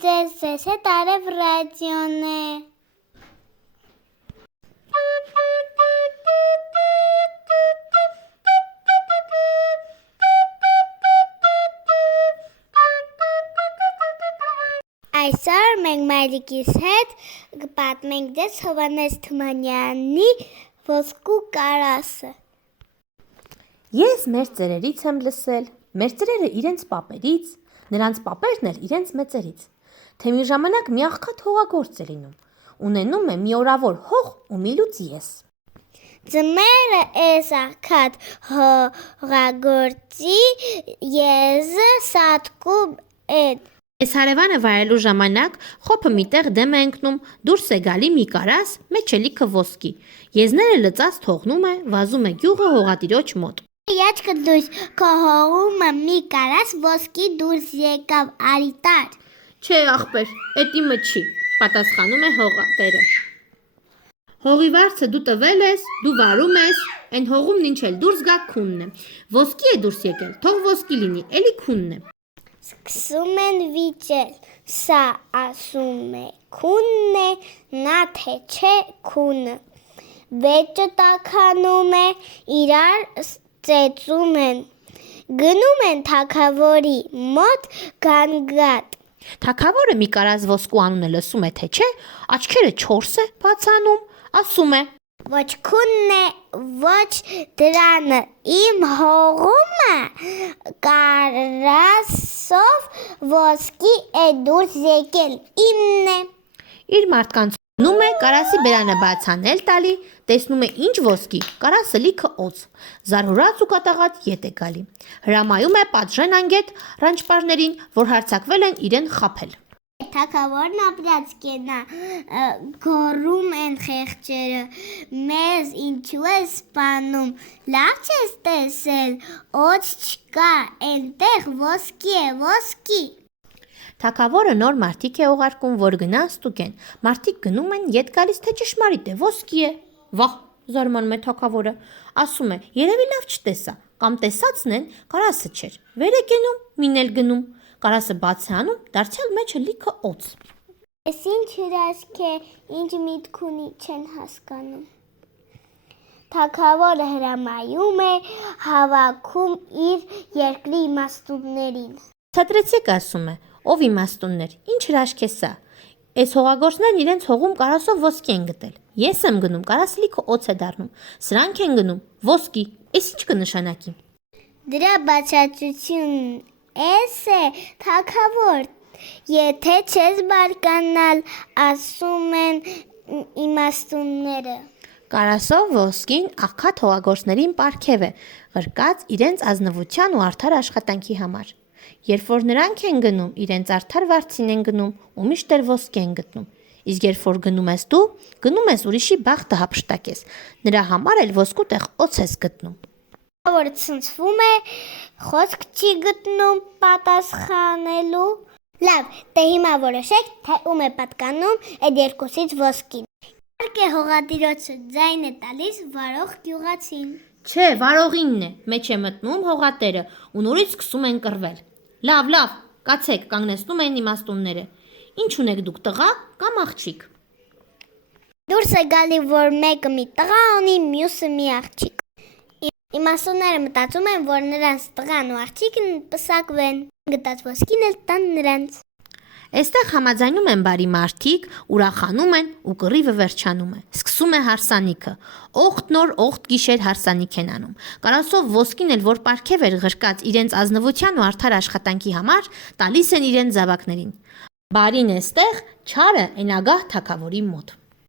ձեզ հետ Արև ռադիոն է։ Այսօր մենք մայրիկիս հետ կպատմենք ձեզ Հովհաննես Թումանյանի ոսկու կարասը։ Ես մեր ծերերից եմ լսել, մեր ծերերը իրենց պապերից, նրանց պապերն էլ իրենց մեծերից, թե մի ժամանակ մի աղքատ հողագործ է լինում, ունենում է մի օրավոր հող ու մի լուծի ես։ Ձմեռը էս աղքատ հողագործի եզը սատկու էդ։ Այս հարևանը վայելու ժամանակ խոփը միտեղ դեմ է ընկնում, դուրս է գալի մի կարաս, մեջ է լիքը ոսկի, եզները լծած թողնում է, վազում է գյուղը հողատիրոջ մոտ։ Յաճկը դույս քո հողումը մի կարաս ոսկի դուրս եկավ արի տար։ Չէ աղբեր, էդ իմը չի, պատասխանում է հողատերը։ Հողի վարձը դու տվել ես, դու վարում ես, այն հողումն ինչ էլ դուրս գա քունն է։ Ոսկի է դուրս եկել, թող ոսկի լինի, էլի քունն է։ Սկսում են վիճել, սա ասում է քունն է, նա թե չէ քունը։ Վեճը տաքանում է, իրար ծեծում են, գնում են թագավորի մոտ գանգատ։ Թագավորը մի կարաս ոսկու անունը լսում է թե չէ, աչքերը 4 է բացանում, ասում է. Ոչ քունն է, ոչ դրանը, իմ հողումը կարասով ոսկի է դուրս եկել, իմն է։ Իր մարդկանց նում է կարասի բերանը բացանել տալի, տեսնում է ինչ ոսկի, կարասը լիքը օձ, զարհուրած ու կատաղած ետ է գալի, հրամայում է պատժեն անգետ ռանչպարներին, որ հարձակվել են իրեն խաբել։ Թագավորն ապրած կենա, գոռում են խեղճերը, մեզ ինչու է սպանում, լավ չես տեսել, օձ չկա, այնտեղ ոսկի է, ոսկի։ Թագավորը նոր մարդիկ է ուղարկում, որ գնան ստուգեն, մարդիկ գնում են, ետ գալիս թե ճշմարիտ է, ոսկի է։ Վահ, զարմանում է թագավորը, ասում է, երևի լավ չտեսա, կամ տեսածն են, կարասը չէր, վեր է կենում, մին էլ գնում, կարասը բաց է անում, դարձյալ մեջը լիքը օձ։ Էս ինչ հրաշք է, ինչ միտք ունի չեն հասկանում։ Թագավորը հրամայում է, հավաքում իր երկրի իմաստուններին։ Ցածրեցեք ասում է, ով իմաստուններ, ինչ հրաշք է սա։ Այս հողագործներն իրենց հողում կարասով ոսկի են գտել։ Ես եմ գնում, կարասը լիքը օձ է դառնում։ Սրանք են գնում, ոսկի, էս ինչ կնշանակի։ Դրա բացատրությունն էս է, թագավոր, եթե չես բարկանալ, ասում են իմաստունները։ Կարասով ոսկին աղքատ հողագործներին պարգև է, ղրկած իրենց ազնվության ու արդար աշխատանքի համար։ Երբ որ նրանք են գնում, իրենց արդար վարձին են գնում ու միշտ էլ ոսկի են գտնում։ Իսկ երբ որ գնում ես դու, գնում ես ուրիշի բախտը հափշտակես, նրա համար էլ ոսկու տեղ օձ ես գտնում։ Որ ցնցվում է, խոսք չի գտնում պատասխանելու։ Լավ, դե հիմա որոշեք, թե ում է պատկանում այդ երկուսից ոսկին։ Իհարկե հողատիրոջը ձայն է տալիս վարող գյուղացին։ Չէ, վարողինն է, մեջ է մտնում հողատերը ու նորից սկսում են կռվել։ Լավ, կացեք, կանգնեցնում են իմաստունները։ Ինչ ունեք դուք, տղա կամ աղջիկ։ Դուրս է գալի, որ մեկը մի տղա ունի, մյուսը մի աղջիկ։ Իմաստունները մտածում են, որ նրանց տղան ու աղջիկն պսակվեն, գտած ոսկին էլ տան նրանց։ Այստեղ համաձայնում են բարի մարդիկ, ուրախանում են ու կռիվը վերջանում է։ Սկսում է հարսանիքը։ Օղտ նոր, օղտ գիշեր հարսանիք են անում։ Կարասով ոսկին էլ, որ պարգև էր ղրկած իրենց ազնվության ու արդար աշխատանքի համար, տալիս են իրենց զավակներին։ Բարին էստեղ, չարը այն ագահ թագավորի մոտ։